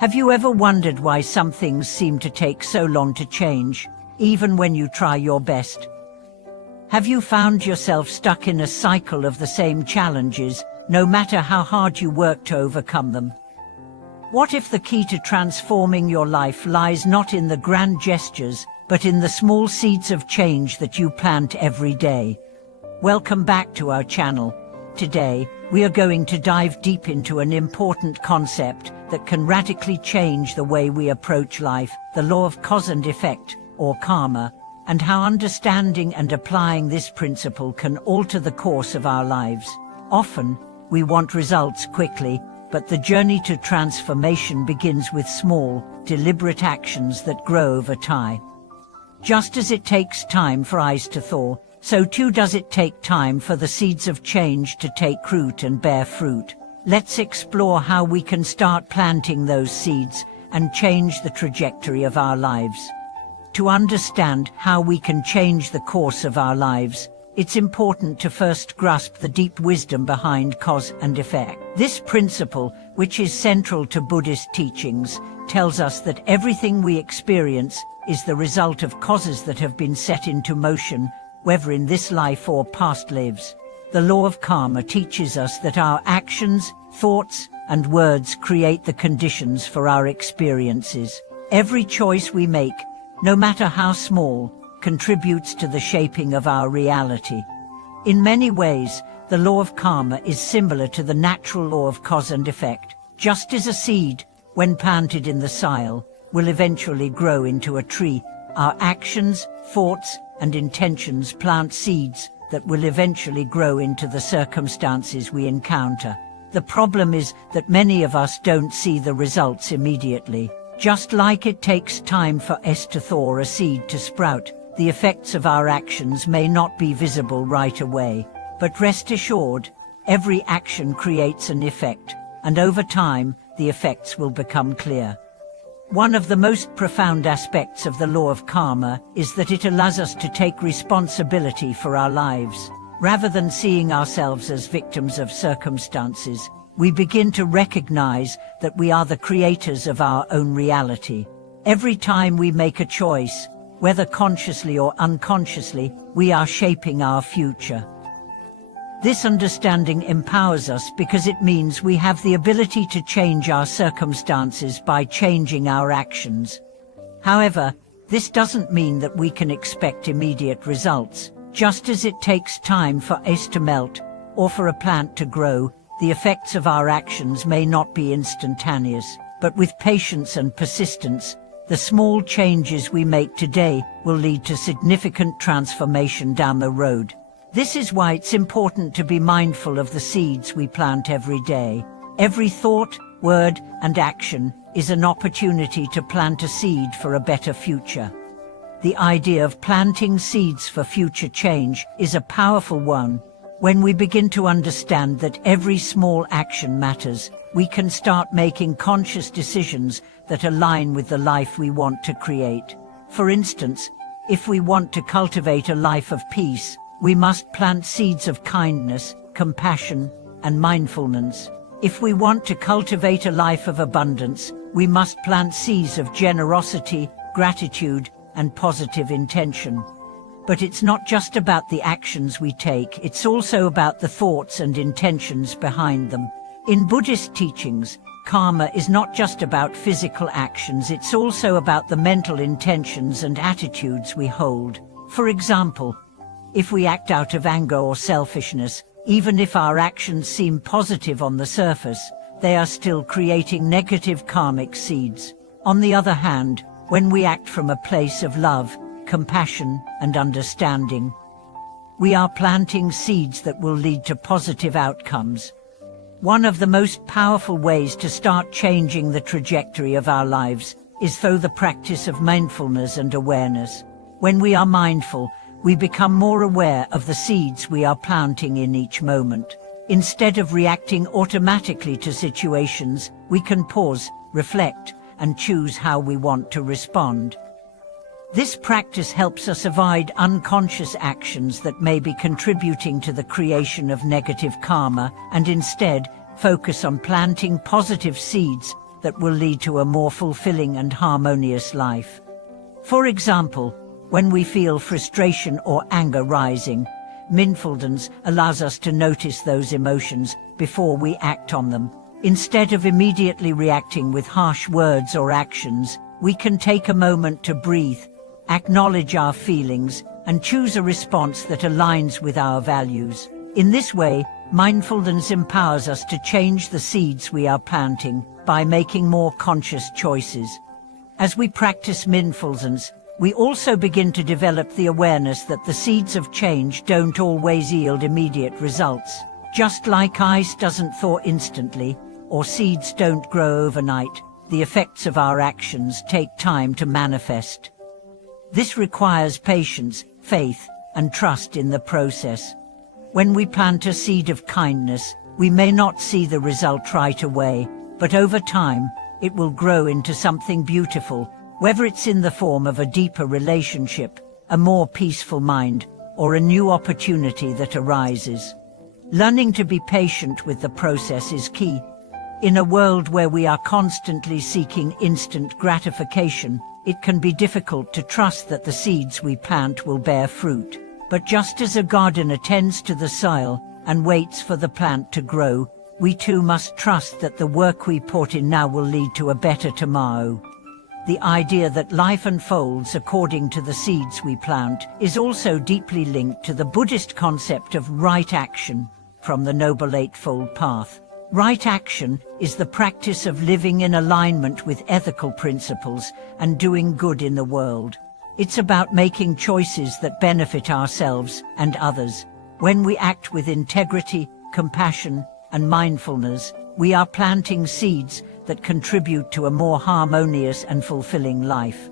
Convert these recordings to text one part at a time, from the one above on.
Have you ever wondered why some things seem to take so long to change, even when you try your best? Have you found yourself stuck in a cycle of the same challenges, no matter how hard you work to overcome them? What if the key to transforming your life lies not in the grand gestures, but in the small seeds of change that you plant every day? Welcome back to our channel. Today, we are going to dive deep into an important concept that can radically change the way we approach life, the law of cause and effect, or karma, and how understanding and applying this principle can alter the course of our lives. Often, we want results quickly, but the journey to transformation begins with small, deliberate actions that grow over time. Just as it takes time for ice to thaw, so too does it take time for the seeds of change to take root and bear fruit. Let's explore how we can start planting those seeds and change the trajectory of our lives. To understand how we can change the course of our lives, it's important to first grasp the deep wisdom behind cause and effect. This principle, which is central to Buddhist teachings, tells us that everything we experience is the result of causes that have been set into motion, whether in this life or past lives. The law of karma teaches us that our actions, thoughts, and words create the conditions for our experiences. Every choice we make, no matter how small, contributes to the shaping of our reality. In many ways, the law of karma is similar to the natural law of cause and effect. Just as a seed, when planted in the soil, will eventually grow into a tree, our actions, thoughts, and intentions plant seeds that will eventually grow into the circumstances we encounter. The problem is that many of us don't see the results immediately. Just like it takes time for us to thaw a seed to sprout, the effects of our actions may not be visible right away. But rest assured, every action creates an effect, and over time, the effects will become clear. One of the most profound aspects of the law of karma is that it allows us to take responsibility for our lives. Rather than seeing ourselves as victims of circumstances, we begin to recognize that we are the creators of our own reality. Every time we make a choice, whether consciously or unconsciously, we are shaping our future. This understanding empowers us because it means we have the ability to change our circumstances by changing our actions. However, this doesn't mean that we can expect immediate results. Just as it takes time for ice to melt or for a plant to grow, the effects of our actions may not be instantaneous, but with patience and persistence, the small changes we make today will lead to significant transformation down the road. This is why it's important to be mindful of the seeds we plant every day. Every thought, word, and action is an opportunity to plant a seed for a better future. The idea of planting seeds for future change is a powerful one. When we begin to understand that every small action matters, we can start making conscious decisions that align with the life we want to create. For instance, if we want to cultivate a life of peace, we must plant seeds of kindness, compassion, and mindfulness. If we want to cultivate a life of abundance, we must plant seeds of generosity, gratitude, and positive intention. But it's not just about the actions we take, it's also about the thoughts and intentions behind them. In Buddhist teachings, karma is not just about physical actions, it's also about the mental intentions and attitudes we hold. For example, if we act out of anger or selfishness, even if our actions seem positive on the surface, they are still creating negative karmic seeds. On the other hand, when we act from a place of love, compassion, and understanding, we are planting seeds that will lead to positive outcomes. One of the most powerful ways to start changing the trajectory of our lives is through the practice of mindfulness and awareness. When we are mindful, we become more aware of the seeds we are planting in each moment. Instead of reacting automatically to situations, we can pause, reflect, and choose how we want to respond. This practice helps us avoid unconscious actions that may be contributing to the creation of negative karma and instead focus on planting positive seeds that will lead to a more fulfilling and harmonious life. For example, when we feel frustration or anger rising, mindfulness allows us to notice those emotions before we act on them. Instead of immediately reacting with harsh words or actions, we can take a moment to breathe, acknowledge our feelings, and choose a response that aligns with our values. In this way, mindfulness empowers us to change the seeds we are planting by making more conscious choices. As we practice mindfulness, we also begin to develop the awareness that the seeds of change don't always yield immediate results. Just like ice doesn't thaw instantly, or seeds don't grow overnight, the effects of our actions take time to manifest. This requires patience, faith, and trust in the process. When we plant a seed of kindness, we may not see the result right away, but over time, it will grow into something beautiful, whether it's in the form of a deeper relationship, a more peaceful mind, or a new opportunity that arises. Learning to be patient with the process is key. In a world where we are constantly seeking instant gratification, it can be difficult to trust that the seeds we plant will bear fruit. But just as a gardener tends to the soil and waits for the plant to grow, we too must trust that the work we put in now will lead to a better tomorrow. The idea that life unfolds according to the seeds we plant is also deeply linked to the Buddhist concept of right action from the Noble Eightfold Path. Right action is the practice of living in alignment with ethical principles and doing good in the world. It's about making choices that benefit ourselves and others. When we act with integrity, compassion, and mindfulness, we are planting seeds that contribute to a more harmonious and fulfilling life.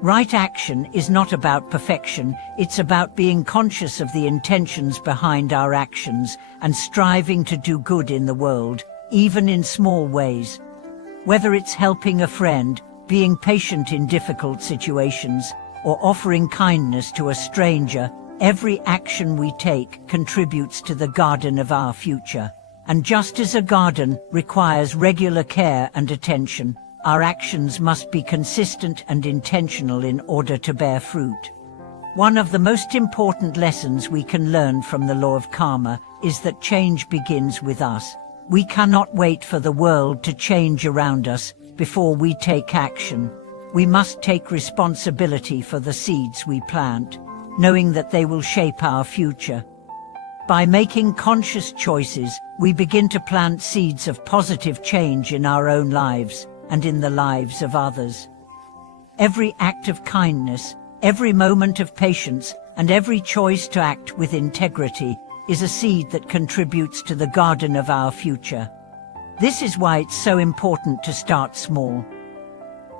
Right action is not about perfection, it's about being conscious of the intentions behind our actions and striving to do good in the world, even in small ways. Whether it's helping a friend, being patient in difficult situations, or offering kindness to a stranger, every action we take contributes to the garden of our future. And just as a garden requires regular care and attention, our actions must be consistent and intentional in order to bear fruit. One of the most important lessons we can learn from the law of karma is that change begins with us. We cannot wait for the world to change around us before we take action. We must take responsibility for the seeds we plant, knowing that they will shape our future. By making conscious choices, we begin to plant seeds of positive change in our own lives and in the lives of others. Every act of kindness, every moment of patience, and every choice to act with integrity is a seed that contributes to the garden of our future. This is why it's so important to start small.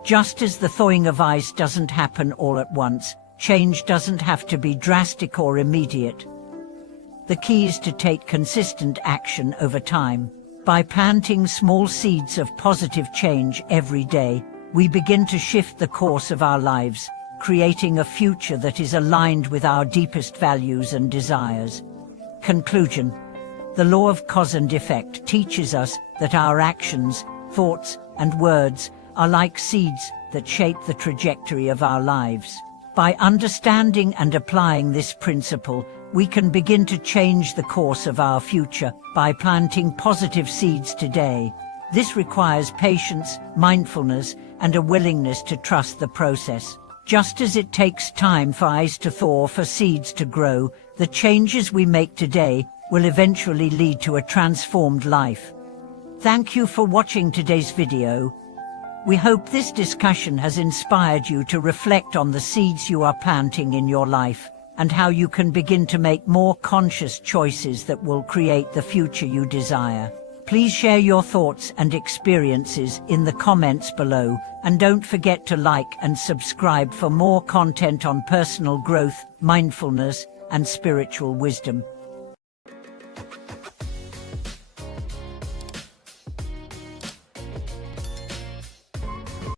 Just as the thawing of ice doesn't happen all at once, change doesn't have to be drastic or immediate. The key is to take consistent action over time. By planting small seeds of positive change every day, we begin to shift the course of our lives, creating a future that is aligned with our deepest values and desires. Conclusion. The law of cause and effect teaches us that our actions, thoughts, and words are like seeds that shape the trajectory of our lives. By understanding and applying this principle, we can begin to change the course of our future by planting positive seeds today. This requires patience, mindfulness, and a willingness to trust the process. Just as it takes time for ice to thaw for seeds to grow, the changes we make today will eventually lead to a transformed life. Thank you for watching today's video. We hope this discussion has inspired you to reflect on the seeds you are planting in your life, and how you can begin to make more conscious choices that will create the future you desire. Please share your thoughts and experiences in the comments below, and don't forget to like and subscribe for more content on personal growth, mindfulness, and spiritual wisdom.